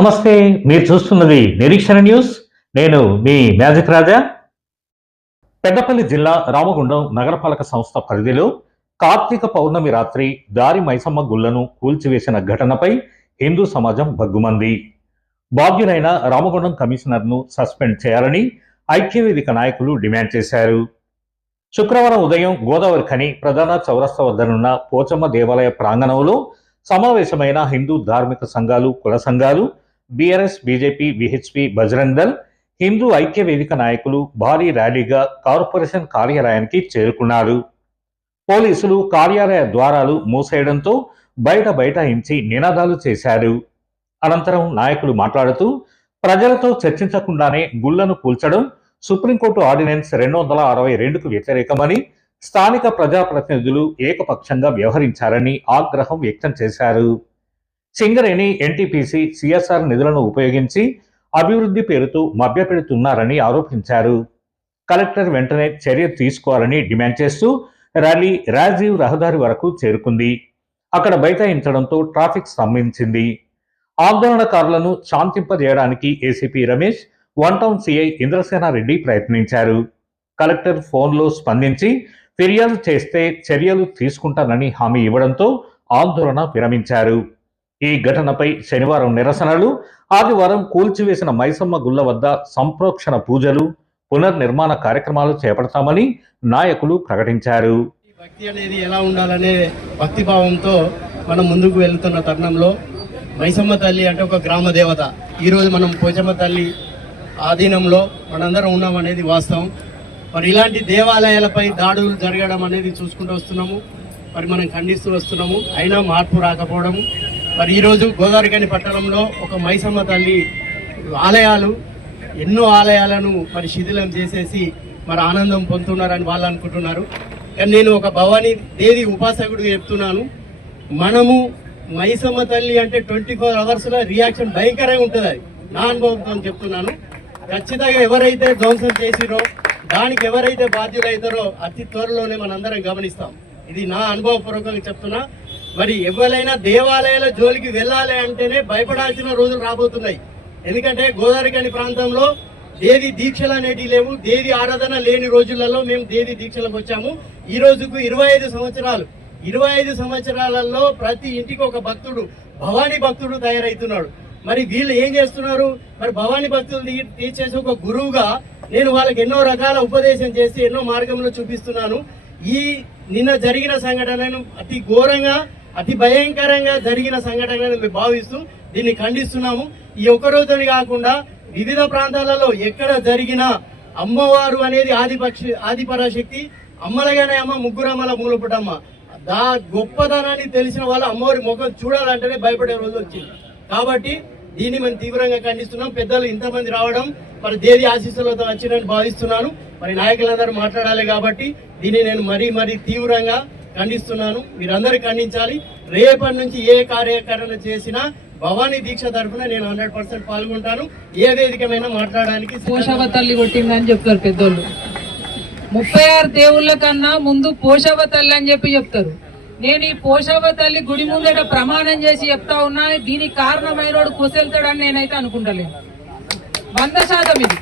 నమస్తే మీరు చూస్తున్నది నిరీక్షణ న్యూస్. నేను మీ మ్యాజిక్ రాజా. పెద్దపల్లి జిల్లా రామగుండం నగరపాలక సంస్థ పరిధిలో కార్తీక పౌర్ణమి రాత్రి దారి మైసమ్మ గుళ్ళను కూల్చివేసిన ఘటనపై హిందూ సమాజం భగ్గుమంది. బాధ్యులైన రామగుండం కమిషనర్ను సస్పెండ్ చేయాలని ఐక్యవేదిక నాయకులు డిమాండ్ చేశారు. శుక్రవారం ఉదయం గోదావరి ఖని ప్రధాన చౌరస్తా వద్దనున్న పోచమ్మ దేవాలయ ప్రాంగణంలో సమావేశమైన హిందూ ధార్మిక సంఘాలు కుల సంఘాలు BRS BJP VHP Bajrang Dal Hindu ఐక్య వేదిక నాయకులు భారీ ర్యాలీగా కార్పొరేషన్ కార్యాలయానికి చేరుకున్నారు. పోలీసులు కార్యాలయ ద్వారాలు మూసేయడంతో బయట బైఠాయించి నినాదాలు చేశారు. అనంతరం నాయకులు మాట్లాడుతూ ప్రజలతో చర్చించకుండానే గుళ్ళను కూల్చడం సుప్రీంకోర్టు ఆర్డినెన్స్ రెండు వందల అరవై రెండుకు వ్యతిరేకమని స్థానిక ప్రజాప్రతినిధులు ఏకపక్షంగా వ్యవహరించారని ఆగ్రహం వ్యక్తం చేశారు. సింగరేణి ఎన్టీపీసీ సిఎస్ఆర్ నిధులను ఉపయోగించి అభివృద్ధి పేరుతో మభ్యపెడుతున్నారని ఆరోపించారు. కలెక్టర్ వెంటనే చర్య తీసుకోవాలని డిమాండ్ చేస్తూ ర్యాలీ రాజీవ్ రహదారి వరకు చేరుకుంది. అక్కడ బైఠాయించడంతో ట్రాఫిక్ స్తంభించింది. ఆందోళనకారులను శాంతింపజేయడానికి ACP Ramesh one town CI Indrasena Reddy ప్రయత్నించారు. కలెక్టర్ ఫోన్లో స్పందించి ఫిర్యాదు చేస్తే చర్యలు తీసుకుంటానని హామీ ఇవ్వడంతో ఆందోళన విరమించారు. ఈ ఘటనపై శనివారం నిరసనలు ఆదివారం కూల్చివేసిన మైసమ్మ గుళ్ళ వద్ద సంప్రోక్షణ పూజలు పునర్నిర్మాణ కార్యక్రమాలు చేపడతామని నాయకులు ప్రకటించారు. ఈ భక్తి అనేది ఎలా ఉండాలనే భక్తి భావంతో మనం ముందుకు వెళ్తున్న తరుణంలో మైసమ్మ తల్లి అంటే ఒక గ్రామ దేవత. ఈరోజు మనం పోచమ్మ తల్లి ఆధీనంలో మనందరం ఉన్నాం అనేది వాస్తవం. మరి ఇలాంటి దేవాలయాలపై దాడులు జరగడం అనేది చూసుకుంటూ వస్తున్నాము. మరి మనం ఖండిస్తూ వస్తున్నాము. అయినా మార్పు రాకపోవడము. మరి ఈరోజు గోదావరికని పట్టణంలో ఒక మైసమ్మ తల్లి ఆలయాలు ఎన్నో ఆలయాలను మరి శిథిలం చేసేసి మరి ఆనందం పొందుతున్నారని వాళ్ళు అనుకుంటున్నారు. కానీ నేను ఒక భవానీ దేవి ఉపాసకుడిగా చెప్తున్నాను. మనము మైసమ్మ తల్లి అంటే ట్వంటీ ఫోర్ అవర్స్లో రియాక్షన్ భయంకరంగా ఉంటుంది అది. నా అనుభవంతో చెప్తున్నాను. ఖచ్చితంగా ఎవరైతే ధ్వంసం చేసిరో దానికి ఎవరైతే బాధ్యులైతారో అతి త్వరలోనే మనందరం గమనిస్తాం. ఇది నా అనుభవపూర్వకంగా చెప్తున్నా. మరి ఎవరైనా దేవాలయాల జోలికి వెళ్ళాలి అంటేనే భయపడాల్సిన రోజులు రాబోతున్నాయి. ఎందుకంటే గోదావరికని ప్రాంతంలో దేవి దీక్షలు అనేటివి లేవు. దేవి ఆరాధన లేని రోజులలో మేము దేవి దీక్షలకు వచ్చాము. ఈ రోజుకు ఇరవై ఐదు సంవత్సరాలు. ఇరవై ఐదు సంవత్సరాలలో ప్రతి ఇంటికి ఒక భక్తుడు భవానీ భక్తుడు తయారవుతున్నాడు మరి వీళ్ళు ఏం చేస్తున్నారు? మరి భవానీ భక్తులు తీర్చేసి ఒక గురువుగా నేను వాళ్ళకి ఎన్నో రకాల ఉపదేశం చేసి ఎన్నో మార్గంలో చూపిస్తున్నాను. ఈ నిన్న జరిగిన సంఘటనను అతి ఘోరంగా అతి భయంకరంగా జరిగిన సంఘటనను మేము భావిస్తూ దీన్ని ఖండిస్తున్నాము. ఈ ఒక్క రోజుని కాకుండా వివిధ ప్రాంతాలలో ఎక్కడ జరిగిన అమ్మవారు అనేది ఆదిపక్ష ఆదిపరాశక్తి అమ్మలగానే అమ్మ ముగ్గురమ్మల మూలపుటమ్మ దా గొప్పదనాన్ని తెలిసిన వాళ్ళు అమ్మవారి ముఖం చూడాలంటేనే భయపడే రోజు వచ్చింది. కాబట్టి దీన్ని మనం తీవ్రంగా ఖండిస్తున్నాం. పెద్దలు ఇంతమంది రావడం మరి దేవి ఆశీస్సులతో వచ్చిందని భావిస్తున్నాను. మరి నాయకులందరూ మాట్లాడాలి కాబట్టి దీన్ని నేను మరీ మరీ తీవ్రంగా ఖండిస్తున్నాను. మీరందరూ ఖండించాలి. రేపటి నుంచి ఏ కార్యకరణ చేసినా భవానీ దీక్ష తరఫున నేను హండ్రెడ్ పర్సెంట్ పాల్గొంటాను. ఏ వేదికమైనా మాట్లాడడానికి పోషవ తల్లి కొట్టిందని చెప్తారు పెద్దోళ్ళు. ముప్పై ఆరు దేవుళ్ళ కన్నా ముందు పోషవ తల్లి అని చెప్పి చెప్తారు. నేను ఈ పోషవ తల్లి గుడి ముందట ప్రమాణం చేసి చెప్తా ఉన్నా దీనికి కారణమైనోడు కుసెళ్తాడని నేనైతే అనుకుంటలేను. వంద శాతం ఇది.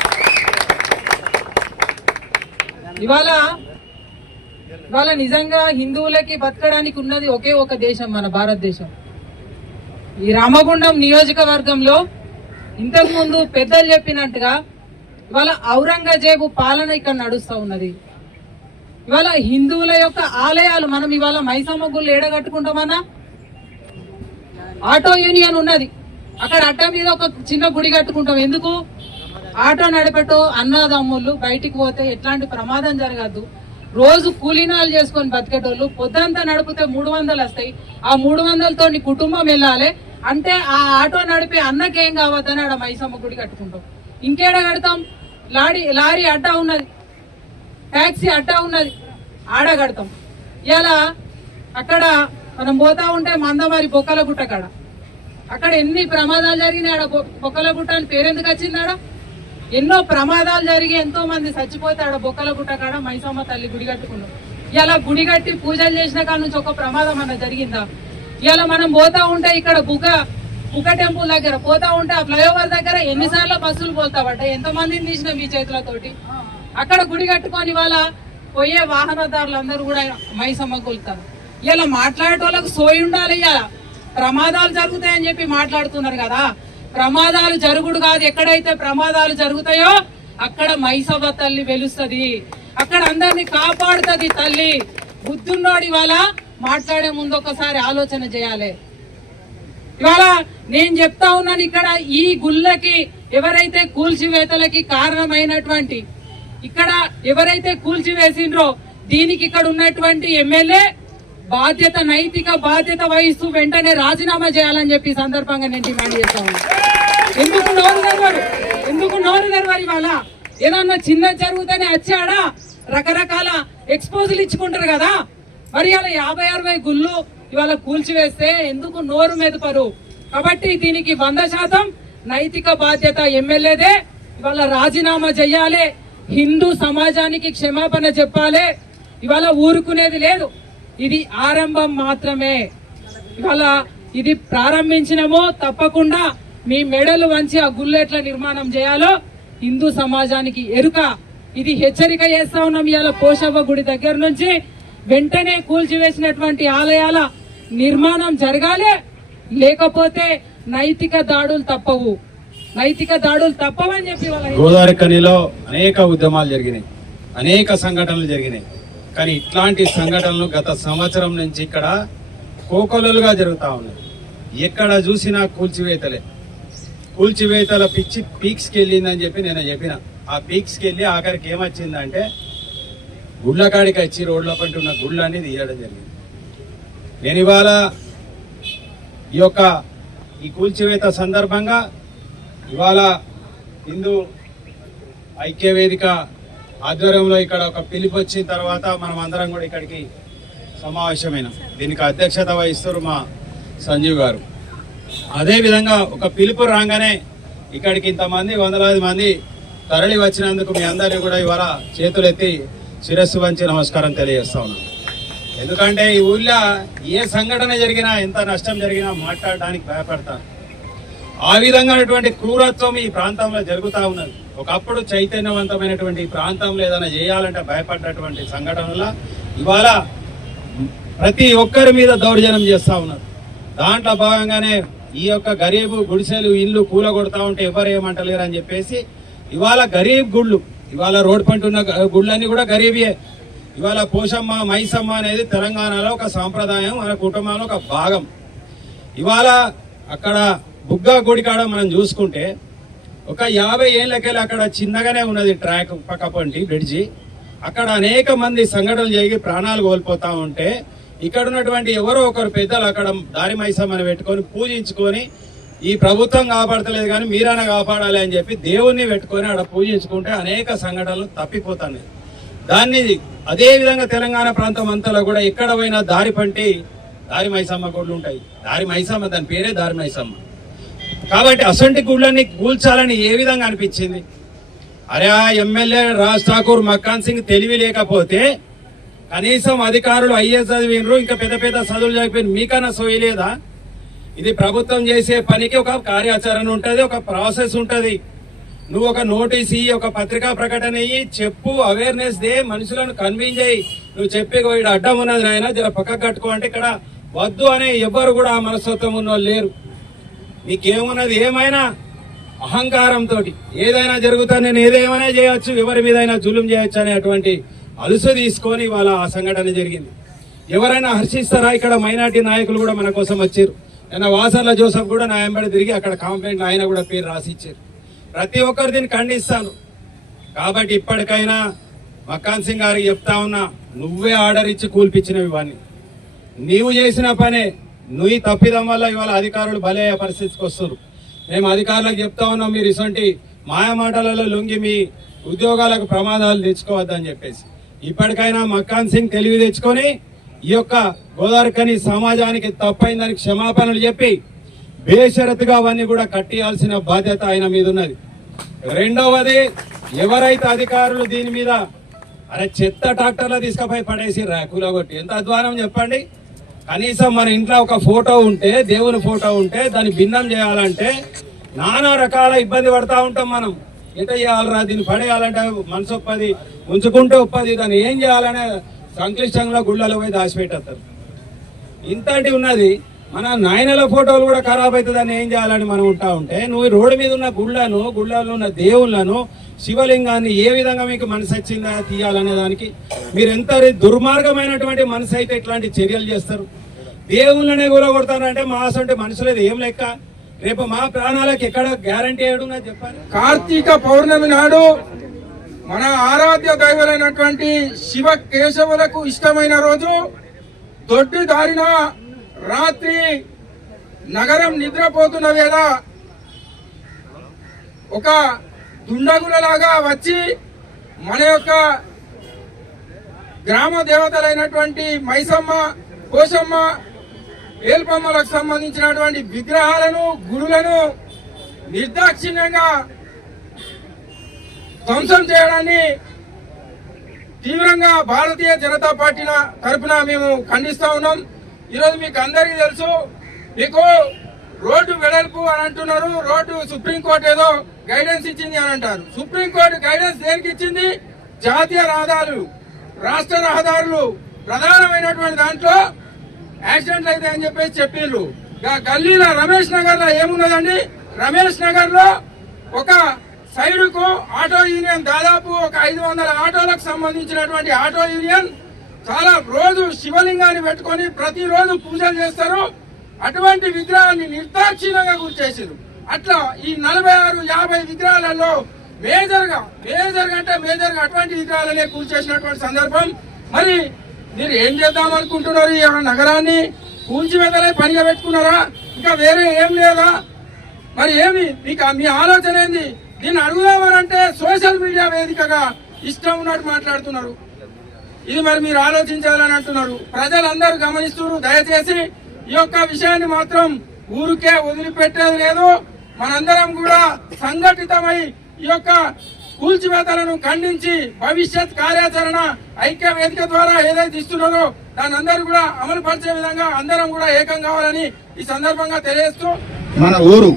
ఇవాళ ఇవాళ నిజంగా హిందువులకి బతకడానికి ఉన్నది ఒకే ఒక దేశం మన భారతదేశం. ఈ రామగుండం నియోజకవర్గంలో ఇంతకుముందు పెద్దలు చెప్పినట్టుగా ఇవాళ ఔరంగజేబు పాలన ఇక్కడ నడుస్తూ ఉన్నది. ఇవాళ హిందువుల యొక్క ఆలయాలు మనం ఇవాళ మైసమ్మ గుళ్ళు ఏడగట్టుకుంటామన్నా? ఆటో యూనియన్ ఉన్నది. అక్కడ అడ్డ మీద ఒక చిన్న గుడి కట్టుకుంటాం. ఎందుకు? ఆటో నడిపెట్టు అన్నదమ్ముళ్ళు బయటికి పోతే ఎట్లాంటి ప్రమాదం జరగద్దు. రోజు కూలీనాలు చేసుకొని బతికేటోళ్ళు పొద్దంతా నడిపితే మూడు వందలు వస్తాయి. ఆ మూడు వందలతో నీ కుటుంబం వెళ్ళాలి. అంటే ఆ ఆటో నడిపే అన్నకేం కావద్దని ఆడ మైసమ్మ గుడి కట్టుకుంటాం. ఇంకేడ కడతాం? లారీ లారీ అడ్డా ఉన్నది. ట్యాక్సీ అడ్డా ఉన్నది. ఆడ కడతాం. ఇలా అక్కడ మనం పోతా ఉంటే మందమారి బొక్కల గుట్ట కాడ. అక్కడ ఎన్ని ప్రమాదాలు జరిగినాయి ఆడ బొక్కల గుట్ట అని పేరెందుకు వచ్చింది ఆడ? ఎన్నో ప్రమాదాలు జరిగి ఎంతో మంది చచ్చిపోతే ఆడ బొక్కల గుట్ట కాడ మైసమ్మ తల్లి గుడి కట్టుకున్నాం. ఇలా గుడి కట్టి పూజలు చేసిన కాడ నుంచి ఒక ప్రమాదం అన్న జరిగిందా? ఇలా మనం పోతా ఉంటే ఇక్కడ బుగ్గ కుక్క టెంపుల్ దగ్గర పోతా ఉంటే ఆ ఫ్లైఓవర్ దగ్గర ఎన్నిసార్లు బస్సులు పోతావట? ఎంత మందిని తీసిన మీ చేతులతోటి? అక్కడ గుడి కట్టుకొని వాళ్ళ పోయే వాహనదారులందరూ కూడా మైసమ్మ కొలుతారు ఇలా మాట్లాడేటోళ్ళకి సోయి ఉండాలి ఇలా ప్రమాదాలు జరుగుతాయని చెప్పి మాట్లాడుతున్నారు కదా. ప్రమాదాలు జరుగుడు కాదు. ఎక్కడైతే ప్రమాదాలు జరుగుతాయో అక్కడ మైసవ తల్లి వెలుస్తది. అక్కడ అందరిని కాపాడుతుంది తల్లి. బుద్ధున్నోడు ఇవాళ మాట్లాడే ముందు ఒకసారి ఆలోచన చేయాలి. ఇవాళ నేను చెప్తా ఉన్నాను ఇక్కడ ఈ గుళ్ళకి ఎవరైతే కూల్చివేతలకి కారణమైనటువంటి ఇక్కడ ఎవరైతే కూల్చివేసిండ్రో దీనికి ఇక్కడ ఉన్నటువంటి ఎమ్మెల్యే బాధ్యత నైతిక బాధ్యత వహిస్తూ వెంటనే రాజీనామా చేయాలని చెప్పి సందర్భంగా నేను డిమాండ్ చేస్తాను ఎందుకు నోరు తెరవరు? ఎందుకు నోరు తెరవరు ఇవాళ? ఏదన్నా చిన్న జరుగుతూనే వచ్చాడా? రకరకాల ఎక్స్పోజులు ఇచ్చుకుంటారు కదా. మరి అలా యాభై అరవై గుళ్ళు ఇవాళ కూల్చివేస్తే ఎందుకు నోరు మెదపరు? కాబట్టి దీనికి వంద శాతం నైతిక బాధ్యత ఎమ్మెల్యేదే. ఇవాళ రాజీనామా చెయ్యాలి హిందూ సమాజానికి క్షమాపణ చెప్పాలి. ఇవాళ ఊరుకునేది లేదు. ఇది ఆరంభం మాత్రమే. ఇవాళ ఇది ప్రారంభించినమో తప్పకుండా మీ మెడలు వంచి ఆ గుల్లెట్ల నిర్మాణం చేయాలో హిందూ సమాజానికి ఎరుక. ఇది హెచ్చరిక చేస్తా ఉన్నాం ఇవాళ పోషవ్వ గుడి దగ్గర నుంచి. వెంటనే కూల్చివేసినటువంటి ఆలయాల నిర్మాణం జరగాలి. లేకపోతే నైతిక దాడులు తప్పవు. నైతిక దాడులు తప్పవని చెప్పి వాళ్ళ గోదావరి కనిలో అనేక ఉద్యమాలు జరిగినాయి. అనేక సంఘటనలు జరిగినాయి. కానీ ఇట్లాంటి సంఘటనలు గత సంవత్సరం నుంచి ఇక్కడ కోకొలలుగా జరుగుతూ ఉన్నాయి. ఎక్కడ చూసినా కూల్చివేతలే. కూల్చివేతల పిచ్చి పీక్స్కి వెళ్ళిందని చెప్పి నేను చెప్పిన. ఆ పీక్స్కి వెళ్ళి ఆఖరికి ఏమొచ్చిందంటే గుళ్ళ కాడికి వచ్చి రోడ్ల పంట ఉన్న గుళ్ళని తీయడం జరిగింది. నేను ఇవాళ ఈ యొక్క ఈ కూల్చివేత సందర్భంగా ఇవాళ హిందూ ఐక్య వేదిక ఆధ్వర్యంలో ఇక్కడ ఒక పిలుపు వచ్చిన తర్వాత మనం అందరం కూడా ఇక్కడికి సమావేశమైన. దీనికి అధ్యక్షత వహిస్తారు మా సంజీవ్ గారు. అదేవిధంగా ఒక పిలుపు రాగానే ఇక్కడికి ఇంతమంది వందలాది మంది తరలి వచ్చినందుకు మీ అందరినీ కూడా ఇవాళ చేతులెత్తి శిరస్సు వంచి నమస్కారం తెలియజేస్తా ఉన్నాను ఎందుకంటే ఈ ఊళ్ళో ఏ సంఘటన జరిగినా ఎంత నష్టం జరిగినా మాట్లాడడానికి భయపడతారు. ఆ విధంగా క్రూరత్వం ఈ ప్రాంతంలో జరుగుతూ ఉన్నది. ఒకప్పుడు చైతన్యవంతమైనటువంటి ప్రాంతంలో ఏదైనా చేయాలంటే భయపడ్డటువంటి సంఘటనల ఇవాళ ప్రతి ఒక్కరి మీద దౌర్జన్యం చేస్తూ ఉన్నారు. దాంట్లో భాగంగానే ఈ యొక్క గరీబు గుడిసెలు ఇల్లు కూలగొడతా ఉంటే ఎవరు ఏమంటలేరు అని చెప్పేసి ఇవాళ గరీబ్ గుళ్ళు ఇవాళ రోడ్ పంట ఉన్న గుళ్ళన్నీ కూడా గరీబియే. ఇవాళ పోషమ్మ మైసమ్మ అనేది తెలంగాణలో ఒక సాంప్రదాయం మన కుటుంబంలో ఒక భాగం. ఇవాళ అక్కడ బుగ్గ గుడి కాడ మనం చూసుకుంటే ఒక యాభై ఏళ్ళకెళ్ళి అక్కడ చిన్నగానే ఉన్నది ట్రాక్ పక్కపండి బ్రిడ్జి. అక్కడ అనేక మంది సంఘటనలు జరిగి ప్రాణాలు కోల్పోతా ఉంటే ఇక్కడ ఉన్నటువంటి ఎవరో ఒకరు పెద్దలు అక్కడ దారి మైసమ్మని పెట్టుకొని పూజించుకొని ఈ ప్రభుత్వం కాపాడతలేదు కానీ మీరైనా కాపాడాలి అని చెప్పి దేవుణ్ణి పెట్టుకొని అక్కడ పూజించుకుంటే అనేక సంఘటనలు తప్పిపోతున్నాయి. దాన్ని అదే విధంగా తెలంగాణ ప్రాంతం అంతలో కూడా ఎక్కడ పోయినా దారి పంటి దారి మైసమ్మ గుళ్ళు ఉంటాయి. దారి మైసమ్మ దాని పేరే దారి మైసమ్మ. కాబట్టి అసంటి గుళ్ళని కూల్చాలని ఏ విధంగా అనిపించింది? అరే ఆ ఎమ్మెల్యే రాజ్ ఠాకూర్ మక్కాన్ సింగ్ తెలివి లేకపోతే కనీసం అధికారులు ఐఏఎస్ చదివినరు ఇంకా పెద్ద పెద్ద చదువులు చదివిన మీకన్నా సోయలేదా ఇది ప్రభుత్వం చేసే పనికి ఒక కార్యాచరణ ఉంటుంది ఒక ప్రాసెస్ ఉంటుంది. నువ్వు ఒక నోటీస్ ఇయ్యి ఒక పత్రికా ప్రకటన ఇయ్యి చెప్పు అవేర్నెస్ దే మనుషులను కన్విన్స్ చేయి. నువ్వు చెప్పి "ఇగో ఈడ అడ్డం ఉన్నది నాయన జర పక్కకు కట్టుకో అంటే ఇక్కడ వద్దు అనే ఎవ్వరు కూడా ఆ మనస్తత్వం ఉన్న వాళ్ళు లేరు. నీకేమున్నది? ఏమైనా? అహంకారంతో ఏదైనా జరుగుతా నేను ఏదేమైనా చేయొచ్చు ఎవరి మీదైనా జులుం చేయొచ్చు అనేటువంటి అలుసు తీసుకొని వాళ్ళ ఆ సంఘటన జరిగింది. ఎవరైనా హర్షిస్తారా? ఇక్కడ మైనార్టీ నాయకులు కూడా మన కోసం వచ్చారు. నిన్న వాసర్ల జోసఫ్ కూడా నా వెంబడి తిరిగి అక్కడ కాంప్లైంట్ ఆయన కూడా పేరు రాసిచ్చారు ప్రతి ఒక్కరు దీన్ని ఖండిస్తాను. కాబట్టి ఇప్పటికైనా మక్కాన్ సింగ్ గారికి చెప్తా ఉన్నా నువ్వే ఆర్డర్ ఇచ్చి కూల్పించినవి ఇవన్నీ. నీవు చేసిన పనే నువ్వు తప్పిదం వల్ల ఇవాళ అధికారులు బలయ్యే పరిస్థితికి వస్తున్నారు. మేము అధికారులకు చెప్తా ఉన్నాం మీరు ఇటువంటి మాయమాటలలో లొంగి మీ ఉద్యోగాలకు ప్రమాదాలు తెచ్చుకోవద్దని చెప్పేసి. ఇప్పటికైనా మక్కాన్ సింగ్ తెలివి తెచ్చుకొని ఈ యొక్క గోదావరికని సమాజానికి తప్పైందని క్షమాపణలు చెప్పి బేషరతుగా అవన్నీ కూడా కట్టియాల్సిన బాధ్యత ఆయన మీద ఉన్నది. రెండవది ఎవరైతే అధికారులు దీని మీద అరే చెత్త ట్రాక్టర్లో తీసుకుపోయి పడేసి ర్యాకులో కొట్టి ఎంత అధ్వానం చెప్పండి? కనీసం మన ఇంట్లో ఒక ఫోటో ఉంటే దేవుని ఫోటో ఉంటే దాన్ని భిన్నం చేయాలంటే నానా రకాల ఇబ్బంది పడతా ఉంటాం మనం. ఎట చేయాలరా దీన్ని పడేయాలంటే మనసు ఒప్పది ఉంచుకుంటే ఒప్పది దాన్ని ఏం చేయాలనే సంక్లిష్టంగా గుళ్ళలో పోయి దాచిపెట్టేస్తారు. ఇంతటి ఉన్నది మన నాయనల ఫోటోలు కూడా ఖరాబ్ అవుతుందని ఏం చేయాలని మనం ఉంటా ఉంటే నువ్వు రోడ్డు మీద ఉన్న గుళ్ళను గుళ్ళలో ఉన్న దేవుళ్ళను శివలింగాన్ని ఏ విధంగా మీకు మనసు వచ్చిందా తీయాలనే దానికి మీరు ఎంత దుర్మార్గమైనటువంటి మనసు అయితే ఇట్లాంటి చర్యలు చేస్తారు? దేవుళ్ళనే కూలగొడతానంటే మా అసంటే మనుషులేదు ఏం లెక్క? రేపు మా ప్రాణాలకు ఎక్కడ గ్యారంటీ అయ్యాడు నాకు చెప్పాలి? కార్తీక పౌర్ణమి నాడు మన ఆరాధ్య దైవమైనటువంటి శివ కేశవులకు ఇష్టమైన రోజు. దొడ్డు దారిన రాత్రి నగరం నిద్రపోతున్న వేళ ఒక దుండగులలాగా వచ్చి మన యొక్క గ్రామ దేవతలైనటువంటి మైసమ్మ కోసమ్మ ఏల్పమ్మలకు సంబంధించినటువంటి విగ్రహాలను గురులను నిర్దాక్షిణ్యంగా ధ్వంసం చేయడాన్ని తీవ్రంగా భారతీయ జనతా పార్టీ తరఫున మేము ఖండిస్తా ఉన్నాం. ఈరోజు మీకు అందరికీ తెలుసు మీకు రోడ్డు వెడల్పు అని అంటున్నారు. రోడ్డు సుప్రీంకోర్టు ఏదో గైడెన్స్ ఇచ్చింది అని అంటారు. సుప్రీంకోర్టు గైడెన్స్ దేనికి ఇచ్చింది? జాతీయ రహదారులు రాష్ట్ర రహదారులు ప్రధానమైనటువంటి దాంట్లో యాక్సిడెంట్లు అయితే అని చెప్పేసి చెప్పిండ్రు. గల్లీలో రమేష్ నగర్లో ఏమున్నదండి? రమేష్ నగర్లో ఒక సైడ్కు ఆటో యూనియన్ దాదాపు ఒక ఐదు వందల ఆటోలకు సంబంధించినటువంటి ఆటో యూనియన్ చాలా రోజు శివలింగాన్ని పెట్టుకొని ప్రతిరోజు పూజలు చేస్తారు. అటువంటి విగ్రహాన్ని నిర్దాక్షిణ్యంగా గుర్చేసారు అట్లా ఈ నలభై ఆరు యాభై విగ్రహాలలో మేజర్గా మేజర్ అంటే మేజర్గా అటువంటి విగ్రహాలనే కూల్చేసినటువంటి సందర్భం. మరి మీరు ఏం చేద్దాం అనుకుంటున్నారు ఈ నగరాన్ని? కూల్చివేతలే పనిగా పెట్టుకున్నారా? ఇంకా వేరే ఏం లేదా? మరి ఏమి? మీకు మీ ఆలోచన ఏంది? దీన్ని అడుగుదామనంటే సోషల్ మీడియా వేదికగా ఇష్టం ఉన్నట్టు మాట్లాడుతున్నారు. ఇది మరి మీరు ఆలోచించాలని అంటున్నారు. ప్రజలందరూ గమనిస్తున్నారు. దయచేసి ఈ యొక్క విషయాన్ని మాత్రం ఊరికే వదిలిపెట్టేది లేదు. మనందరం కూడా సంఘటితమై ఈ యొక్క కూల్చివేతలను ఖండించి భవిష్యత్ కార్యాచరణ ఐక్య వేదిక ద్వారా ఏదైతే ఇస్తున్నారో దాన్ని అందరూ కూడా అమలు పరిచే విధంగా అందరం కూడా ఏకం కావాలని ఈ సందర్భంగా తెలియజేస్తూ మన ఊరు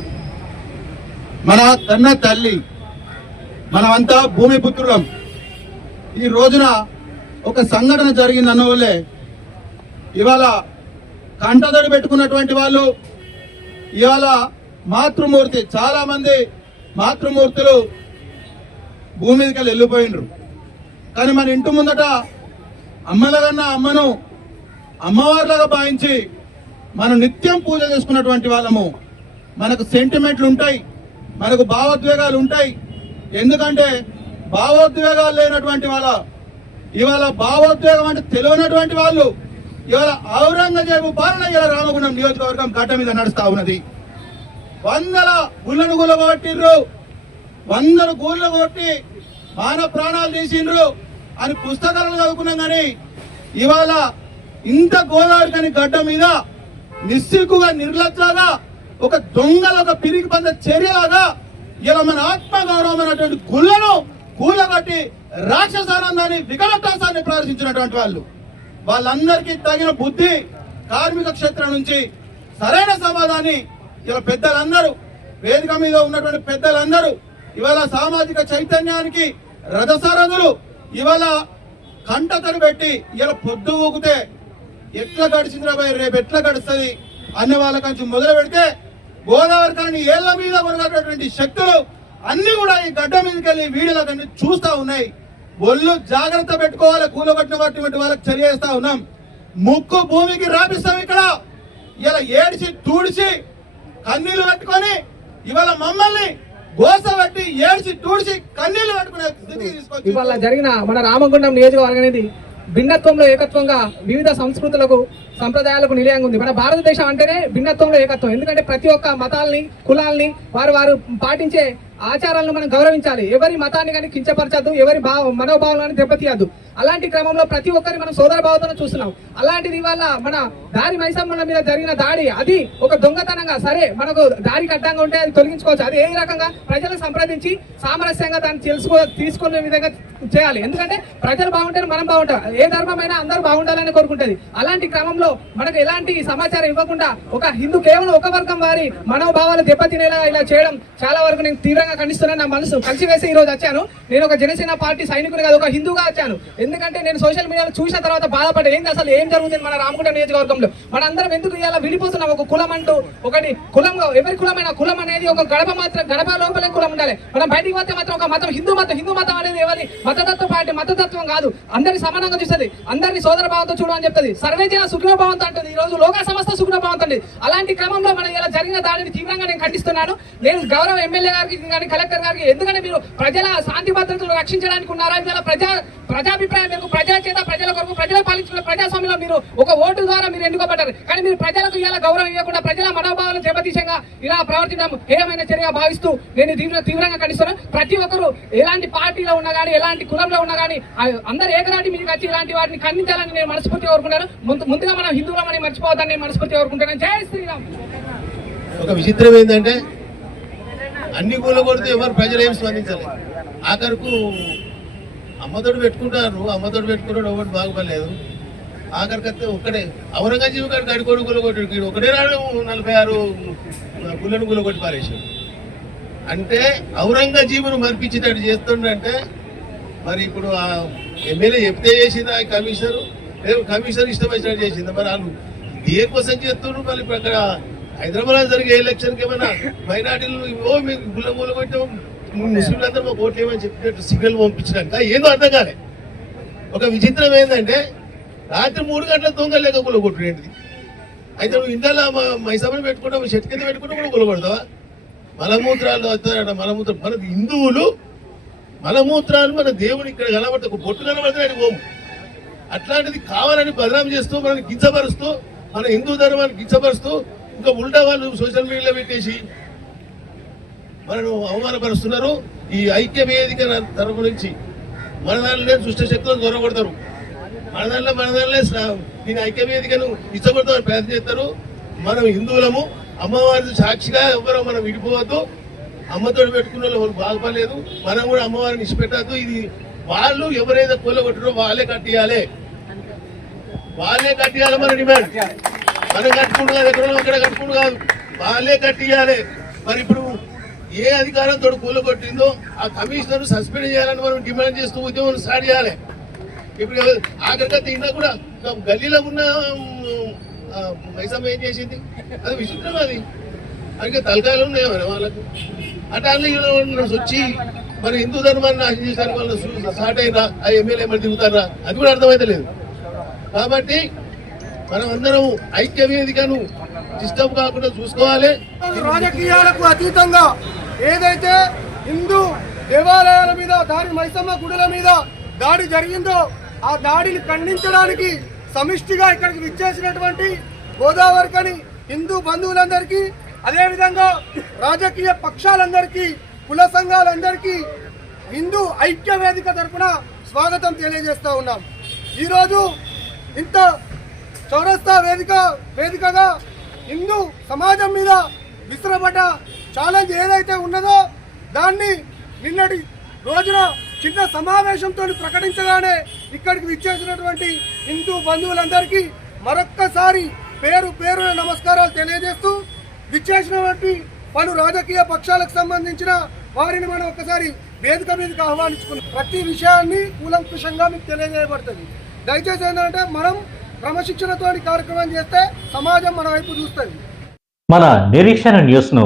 మన కన్న తల్లి మనమంతా భూమి పుత్రులం. ఈ రోజున ఒక సంఘటన జరిగింది అన్నవల్లే. ఇవాళ కంటదడి పెట్టుకున్నటువంటి వాళ్ళు ఇవాళ మాతృమూర్తి చాలా మంది మాతృమూర్తులు భూమి మీదకి వెళ్ళిపోయినరు కానీ మన ఇంటి ముందట అమ్మలగన్న అమ్మను అమ్మవారిలాగా భావించి మనం నిత్యం పూజ చేసుకున్నటువంటి వాళ్ళము. మనకు సెంటిమెంట్లు ఉంటాయి మనకు భావోద్వేగాలు ఉంటాయి. ఎందుకంటే భావోద్వేగాలు లేనటువంటి వాళ్ళ ఇవాళ భావోద్వేగం అంటే తెలియనటువంటి వాళ్ళు ఇవాళ ఔరంగజేబు పాలన ఇవాళ రామగుండం నియోజకవర్గం గడ్డ మీద నడుస్తా ఉన్నది. వందల గుళ్ళను గుల్లగొట్టిర్రు. వందల గూళ్ళ కొట్టి మానవ ప్రాణాలు తీసిండ్రు అని పుస్తకాలను చదువుకున్నాం కానీ ఇవాళ ఇంత గోదావరి కాని గడ్డ మీద నిస్సిగ్గుగా నిర్లజ్జగా ఒక దొంగల ఒక పిరికి పంద చర్యలాగా ఇలా మన ఆత్మ గౌరవమైనటువంటి గుళ్ళను కూలగట్టి రాక్షసానందాన్ని వికలటాసాన్ని ప్రదర్శించినటువంటి వాళ్ళు. వాళ్ళందరికీ తగిన బుద్ధి కార్మిక క్షేత్రం నుంచి సరైన సమాధాన్ని ఇలా పెద్దలందరూ వేదిక మీద ఉన్నటువంటి పెద్దలందరూ ఇవాళ సామాజిక చైతన్యానికి రథసారథులు ఇవాళ కంటతను పెట్టి ఇలా పొద్దు ఊగితే ఎట్లా గడిచిందిరా భయ్? రేపు ఎట్లా గడుస్తుంది? అనే వాళ్ళ కొంచెం మొదలు పెడితే గోదావరి కానీ ఏళ్ళ మీద ఉన్నటువంటి శక్తులు అన్ని కూడా ఈ గడ్డ మీదకి వెళ్ళి వీడియోలో చూస్తా ఉన్నాయి. ఒళ్ళు జాగ్రత్త పెట్టుకోవాలి కూలగొట్టినటువంటి వాళ్ళకి చర్యేస్తా ఉన్నాం. ముక్కు భూమికి రాపిస్తాం ఇక్కడ. ఇలా ఏడిచి తూడిచి కన్నీళ్ళు పెట్టుకొని ఇవాళ మమ్మల్ని గోస పెట్టి ఏడిచి తూడిచి కన్నీళ్ళు పెట్టుకునే స్థితికి తీసుకొచ్చి ఇవాళ జరిగిన మన రామగుండం నియోజకవర్గం అనేది భిన్నత్వంలో ఏకత్వంగా వివిధ సంస్కృతులకు సంప్రదాయాలకు నిలయంగా ఉంది. మన భారతదేశం అంటేనే భిన్నత్వంలో ఏకత్వం. ఎందుకంటే ప్రతి ఒక్క మతాల్ని కులాల్ని వారు వారు పాటించే ఆచారాలను మనం గౌరవించాలి. ఎవరి మతాన్ని కానీ కించపరచద్దు ఎవరి భావ మనోభావాలను దెబ్బతీయద్దు. అలాంటి క్రమంలో ప్రతి ఒక్కరిని మనం సోదర భావంతో చూస్తున్నాం. అలాంటిది ఇవాళ మన దారి మైసమ్మల మీద జరిగిన దాడి అది ఒక దొంగతనంగా సరే మనకు దారికి అడ్డంగా ఉంటే అది తొలగించుకోవచ్చు. అది ఏ రకంగా? ప్రజలు సంప్రదించి సామరస్యంగా దాన్ని తెలుసుకో తీసుకునే విధంగా చేయాలి. ఎందుకంటే ప్రజలు బాగుంటేనే మనం బాగుంటాం. ఏ ధర్మమైనా అందరూ బాగుండాలని కోరుకుంటది. అలాంటి క్రమంలో మనకు ఎలాంటి సమాచారం ఇవ్వకుండా ఒక హిందూ కేవలం ఒక వర్గం వారి మనోభావాలు దెబ్బతినేలా ఇలా చేయడం చాలా వరకు నేను తీవ్రంగా ఖండిస్తున్నాను. నా మనసు కలిసి వేసి ఈ రోజు వచ్చాను. నేను ఒక జనసేన పార్టీ సైనికుని కాదు ఒక హిందూగా వచ్చాను. ఎందుకంటే నేను సోషల్ మీడియాలో చూసిన తర్వాత బాధపడ్డా ఏంది అసలు ఏం జరుగుతుంది మన రామకుంట నియోజకవర్గంలో? మన అందరం ఎందుకు ఇలా విడిపోతున్నాం? ఒక కులం అంటూ ఒకటి కులం ఎవరి కులమైన కులం అనేది ఒక గడప మాత్రం గడప లోపలే కులం ఉండాలి. మనం బయటికి పోతే మాత్రం ఒక మతం హిందూ మతం హిందూ మతం అనేది ఎవరి మతతత్వ పార్టీ మతతత్వం కాదు. అందరిని సమానంగా చూస్తుంది. అందరిని సోదర భావంతో చూడమని చెప్తుంది. సర్వేజన సుఖన భావంతో అంటుంది. ఈ రోజు లోక సంస్థ సుఖన భావంతో అలాంటి క్రమంలో మనం ఇలా జరిగిన దాడిని తీవ్రంగా నేను ఖండిస్తున్నాను. నేను గౌరవ ఎమ్మెల్యే గారికి కానీ కలెక్టర్ గారికి ఎందుకంటే మీరు ప్రజల శాంతి భద్రతలు రక్షించడానికి ఉన్నారా? ఇలా ప్రజా అభిప్రాయం మీకు ప్రజల చేత ప్రజల కొరకు ప్రజల పాలించిన ప్రజాస్వామ్యంలో మీరు ఒక ఓటు ద్వారా మీరు ఎన్నుకోబడ్డారు. కానీ మీరు ప్రజలకు ఇలా గౌరవం ఇవ్వకుండా ప్రజల మనోభావాలను దెబ్బతీసంగా ఇలా ప్రవర్తించడం హేయమైన చర్యగా భావిస్తూ నేను తీవ్ర తీవ్రంగా ఖండిస్తున్నాను. ప్రతి ఒక్కరు ఎలాంటి పార్టీలో ఉన్నా కానీ ఎలాంటి కులంలో ఉన్నా కానీ అందరు ఏకరాటి మీదకి వచ్చి ఇలాంటి వాటిని ఖండించాలని నేను మనస్ఫూర్తిగా కోరుకుంటాను ముందు- ముందుగా మనం హిందువులమని మర్చిపోవద్దని నేను మనస్ఫూర్తిగా కోరుకుంటాను జై శ్రీరామ్! ఒక విచిత్రం ఏంటంటే అన్ని కూలగొడితే ఎవరు ప్రజలు ఏం స్పందించాలి ఆఖరుకు అమ్మతోడు పెట్టుకుంటారు అమ్మతోడు పెట్టుకుంటాడు ఒకటి బాగుపడలేదు. ఆఖరికైతే ఒక్కడే ఔరంగజీవి గారు గడికోడు గులగొట్టి ఒకటే రాడు నలభై ఆరు గుళ్ళను గులగొట్టి పారేశాడు. అంటే ఔరంగజీవును మర్పించేటట్టు చేస్తుండంటే మరి ఇప్పుడు ఆ ఎమ్మెల్యే చెప్తే చేసిందా ఆ కమిషనర్? లేదు కమిషనర్ ఇష్టం వచ్చినట్టు చేసిందా? మరి వాళ్ళు దేనికోసం చేస్తున్నారు మళ్ళీ ఇప్పుడు అక్కడ హైదరాబాద్ జరిగే ఎలక్షన్కి ఏమైనా మైనార్టీలు ఓ మీరు గుళ్ళ మూల ముస్లింలందరూ మాకు ఓట్లు ఏమని చెప్పినట్టు సిగ్నల్ పంపించడానికి ఏదో అర్థం కాలే. ఒక విచిత్రం ఏంటంటే రాత్రి మూడు గంటల దొంగలు లేక కొట్టుడేంటిది అయితే నువ్వు ఇంట్లో మైసభను పెట్టుకుంటావు చెట్టు కింద పెట్టుకుంటే కూడా గుల్ల మలమూత్రాలు వస్తారట మలమూత్రం. మన హిందువులు మలమూత్రాలు మన దేవుడు ఇక్కడ కనబడతా ఒక బొట్టు కనబడితే ఓము అట్లాంటిది కావాలని బదనాం చేస్తూ మనల్ని కించపరుస్తూ మన హిందూ ధర్మాన్ని కించపరుస్తూ ఇంకా ఉల్టా వాళ్ళు సోషల్ మీడియాలో పెట్టేసి మనను అవమానపరుస్తున్నారు. ఈ ఐక్య వేదిక తరపు నుంచి మన దానిలో దుష్ట శక్తులను దొరకొడతారు మన దానిలో మన దానిలో దీని ఐక్య వేదికను ఇష్టపడతామని ప్రయత్నం చేస్తారు. మనం హిందువులము అమ్మవారి సాక్షిగా ఎవరో మనం విడిపోవద్దు. అమ్మతో పెట్టుకున్న వాళ్ళు బాగుపడలేదు. మనం కూడా అమ్మవారిని ఇష్టపెట్టద్దు ఇది వాళ్ళు ఎవరైతే కూలగొట్టారో వాళ్ళే కట్టియాలి. వాళ్ళే కట్టియాలి మన డిమాండ్. మనం కట్టుకుంటు కాదు ఎక్కడ అక్కడ కట్టుకుంటు కాదు. వాళ్ళే కట్టియాలి. మరి ఇప్పుడు ఏ అధికారంతో కూలగొట్టిందో ఆ కమిషనర్ సస్పెండ్ చేయాలని మనం డిమాండ్ చేస్తూ ఉద్యమం స్టార్ట్ చేయాలి. ఇప్పుడు ఆఖరిగా తిన్నా కూడా గల్లీలో ఉన్న ఆ, మైసమ్మ ఏం చేసింది? అది విచిత్రం అది. అందుకే తలకాయలు ఉన్నాయి మరి వాళ్ళకు. అంటే అందులో వచ్చి మన హిందూ ధర్మాన్ని నాశనం చేశారు వాళ్ళు స్టార్ట్ అయినా ఆ ఎమ్మెల్యే మరి దిగుతారా అది కూడా అర్థమైతలేదు కాబట్టి మనం అందరం ఐక్య వేదికను డిస్టర్బ్ కాకుండా చూసుకోవాలి. రాజకీయాలకు అతీతంగా ఏదైతే హిందూ దేవాలయాల మీద దాడి మైసమ్మ గుడుల మీద దాడి జరిగిందో ఆ దాడిని ఖండించడానికి సమిష్టిగా ఇక్కడికి విచ్చేసినటువంటి గోదావరికని హిందూ బంధువులందరికీ అదేవిధంగా రాజకీయ పక్షాలందరికీ కుల సంఘాలందరికీ హిందూ ఐక్య వేదిక తరఫున స్వాగతం తెలియజేస్తూ ఉన్నాం. ఈరోజు ఇంత చౌరస్తా వేదిక వేదికగా హిందూ సమాజం మీద విసిరబడ్డ ఛాలెంజ్ ఏదైతే ఉన్నదో దాన్ని నిన్నటి రోజున చిన్న సమావేశంతో ప్రకటించగానే ఇక్కడికి విచ్చేసినటువంటి హిందూ బంధువులందరికీ మరొక్కసారి పేరు పేరున నమస్కారాలు తెలియజేస్తూ విచ్చేసినటువంటి పలు రాజకీయ పక్షాలకు సంబంధించిన వారిని మనం ఒకసారి వేదిక మీదకి ఆహ్వానించుకున్నాం. ప్రతి విషయాన్ని కూలంకుషంగా మీకు తెలియజేయబడుతుంది. దయచేసి ఏంటంటే మనం క్రమశిక్షణతోని కార్యక్రమం చేస్తే సమాజం మన వైపు చూస్తుంది. మన నిరీక్షణ న్యూస్ను